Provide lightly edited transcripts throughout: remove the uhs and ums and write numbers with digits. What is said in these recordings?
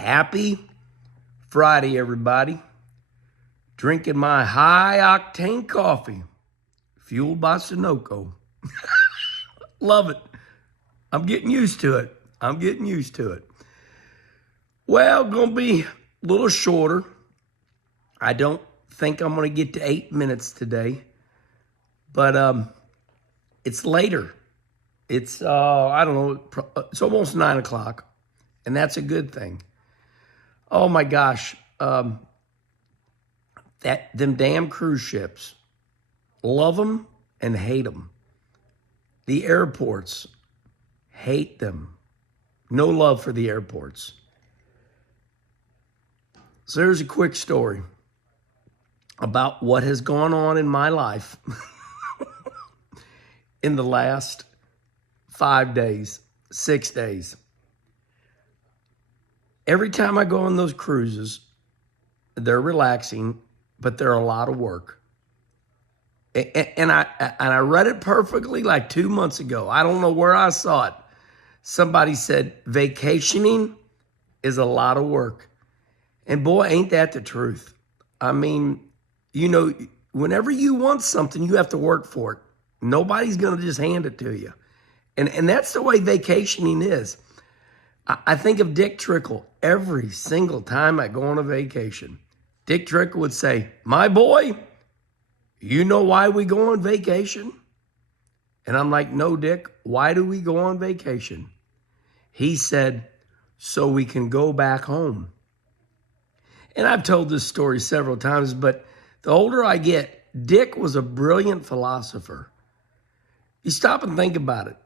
Happy Friday, everybody. Drinking my high-octane coffee, fueled by Sunoco. Love it. I'm getting used to it. Well, gonna be a little shorter. I don't think I'm gonna get to 8 minutes today, but it's later. It's I don't know. It's almost 9 o'clock, and that's a good thing. Oh my gosh, them damn cruise ships. Love them and hate them. The airports, hate them. No love for the airports. So there's a quick story about what has gone on in my life in the last 5 days, 6 days. Every time I go on those cruises, they're relaxing, but they're a lot of work. And I read it perfectly like 2 months ago. I don't know where I saw it. Somebody said, vacationing is a lot of work. And boy, ain't that the truth. I mean, you know, whenever you want something, you have to work for it. Nobody's going to just hand it to you. And that's the way vacationing is. I think of Dick Trickle every single time I go on a vacation. Dick Trickle would say, "My boy, you know why we go on vacation?" And I'm like, "No, Dick, why do we go on vacation?" He said, "So we can go back home." And I've told this story several times, but the older I get, Dick was a brilliant philosopher. You stop and think about it.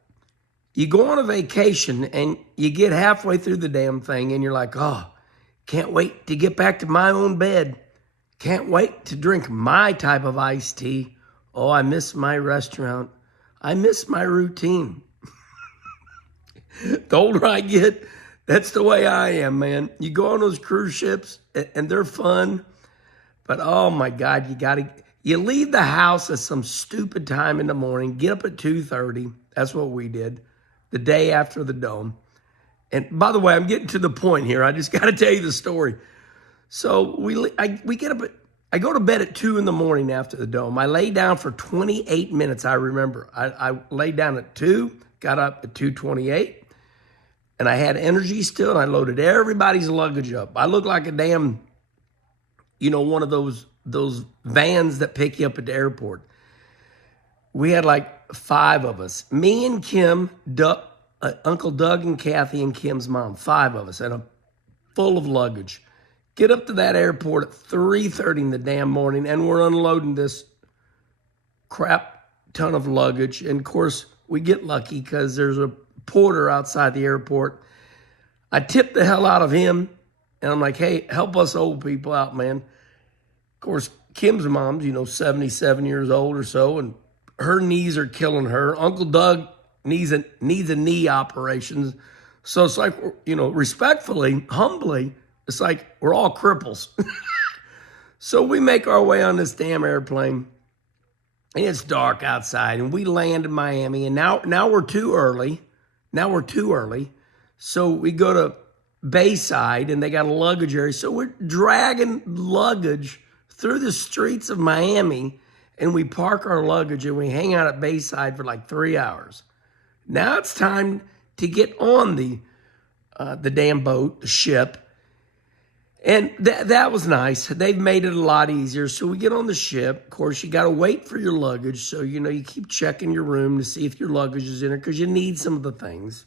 You go on a vacation and you get halfway through the damn thing and you're like, "Oh, can't wait to get back to my own bed. Can't wait to drink my type of iced tea. Oh, I miss my restaurant. I miss my routine." The older I get, that's the way I am, man. You go on those cruise ships and they're fun, but oh my God, you leave the house at some stupid time in the morning, get up at 2:30. That's what we did the day after the Dome. And by the way, I'm getting to the point here. I just got to tell you the story. So we get up I go to bed at 2 in the morning after the Dome. I lay down for 28 minutes. I remember I laid down at 2, got up at 2:28, and I had energy still. And I loaded everybody's luggage up. I looked like a damn, one of those vans that pick you up at the airport. We had like 5 of us. Me and Kim, Uncle Doug and Kathy and Kim's mom. 5 of us and full of luggage. Get up to that airport at 3:30 in the damn morning, and we're unloading this crap ton of luggage. And of course, we get lucky because there's a porter outside the airport. I tip the hell out of him, and I'm like, "Hey, help us old people out, man." Of course, Kim's mom's, 77 years old or so, and her knees are killing her. Uncle Doug needs a knee operation. So it's like, respectfully, humbly, it's like we're all cripples. So we make our way on this damn airplane, and it's dark outside, and we land in Miami, and now we're too early. So we go to Bayside, and they got a luggage area. So we're dragging luggage through the streets of Miami, and we park our luggage, and we hang out at Bayside for like 3 hours. Now it's time to get on the damn boat, the ship. And that was nice. They've made it a lot easier. So we get on the ship. Of course, you got to wait for your luggage. So, you keep checking your room to see if your luggage is in there because you need some of the things.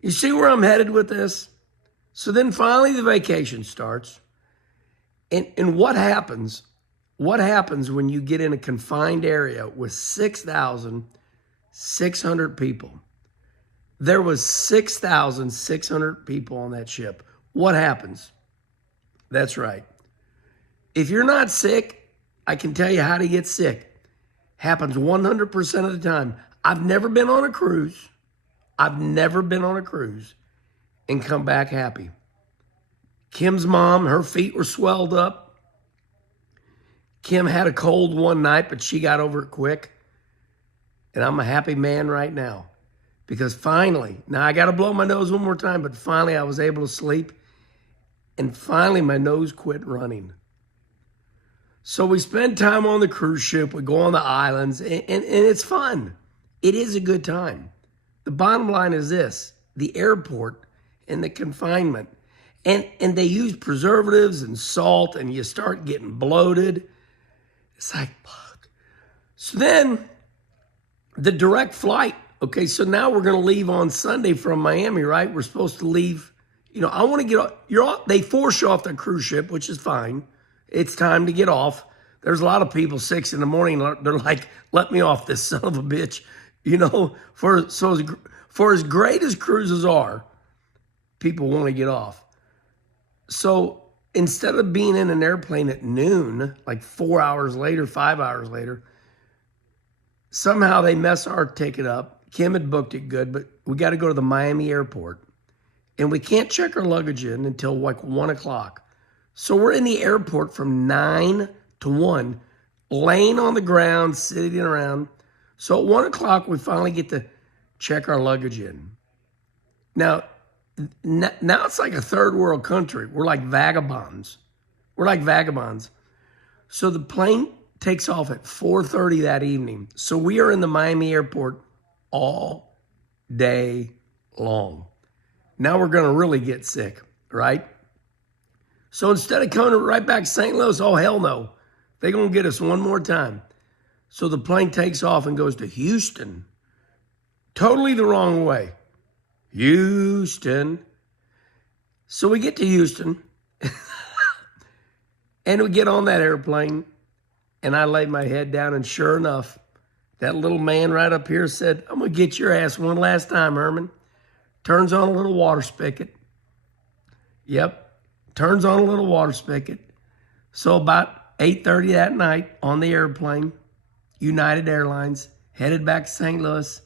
You see where I'm headed with this? So then finally the vacation starts. And what happens? What happens when you get in a confined area with 6,600 people? There was 6,600 people on that ship. What happens? That's right. If you're not sick, I can tell you how to get sick. Happens 100% of the time. I've never been on a cruise and come back happy. Kim's mom, her feet were swelled up. Kim had a cold one night, but she got over it quick. And I'm a happy man right now because finally, now I got to blow my nose one more time, but finally I was able to sleep. And finally, my nose quit running. So we spend time on the cruise ship. We go on the islands, and it's fun. It is a good time. The bottom line is this: the airport and the confinement. And they use preservatives and salt, and you start getting bloated. It's like, fuck. So then, the direct flight. Okay, so now we're going to leave on Sunday from Miami, right? We're supposed to leave. You know, I want to get off. They force you off the cruise ship, which is fine. It's time to get off. There's a lot of people 6 in the morning. They're like, "Let me off, this son of a bitch." You know, for as great as cruises are, people want to get off. So instead of being in an airplane at noon, like 4 hours later, 5 hours later, somehow they mess our ticket up. Kim had booked it good, but we got to go to the Miami airport. And we can't check our luggage in until like 1 o'clock. So we're in the airport from 9 to 1, laying on the ground, sitting around. So at 1 o'clock, we finally get to check our luggage in. Now it's like a third world country. We're like vagabonds. So the plane takes off at 4:30 that evening. So we are in the Miami airport all day long. Now we're going to really get sick, right? So instead of coming right back to St. Louis, oh, hell no. They're going to get us one more time. So the plane takes off and goes to Houston. Totally the wrong way. Houston. So we get to Houston. And we get on that airplane. And I lay my head down. And sure enough, that little man right up here said, "I'm going to get your ass one last time, Herman." Turns on a little water spigot. Yep. Turns on a little water spigot. So about 8:30 that night on the airplane, United Airlines, headed back to St. Louis.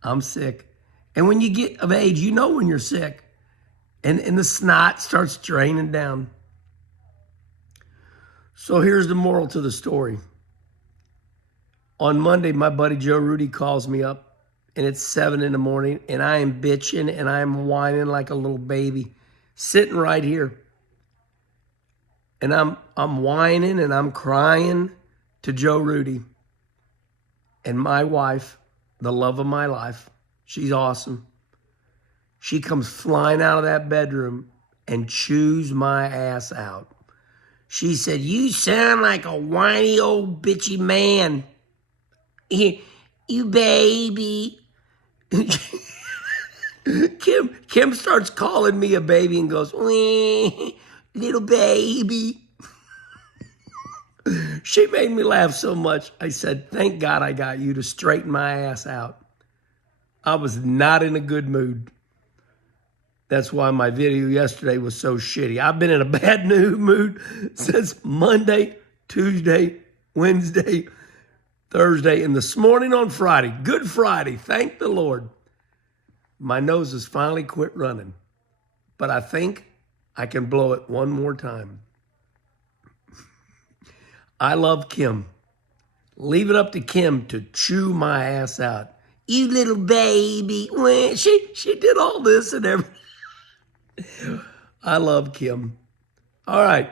I'm sick. And when you get of age, you know when you're sick. And the snot starts draining down. So here's the moral to the story. On Monday, my buddy Joe Rudy calls me up. And it's 7 in the morning, and I am bitching, and I am whining like a little baby, sitting right here. And I'm whining, and I'm crying to Joe Rudy. And my wife, the love of my life, she's awesome. She comes flying out of that bedroom and chews my ass out. She said, "You sound like a whiny old bitchy man. You baby." Kim starts calling me a baby and goes, "Little baby." She made me laugh so much. I said, "Thank God I got you to straighten my ass out." I was not in a good mood. That's why my video yesterday was so shitty. I've been in a bad mood since Monday, Tuesday, Wednesday, Thursday, and this morning on Friday. Good Friday. Thank the Lord. My nose has finally quit running. But I think I can blow it one more time. I love Kim. Leave it up to Kim to chew my ass out. "You little baby." She did all this and everything. I love Kim. All right.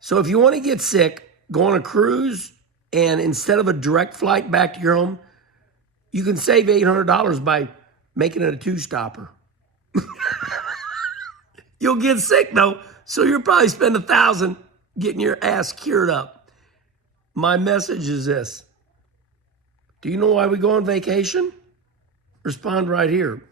So if you want to get sick, go on a cruise. And instead of a direct flight back to your home, you can save $800 by making it a 2-stopper. You'll get sick, though, so you'll probably spend $1,000 getting your ass cured up. My message is this. Do you know why we go on vacation? Respond right here.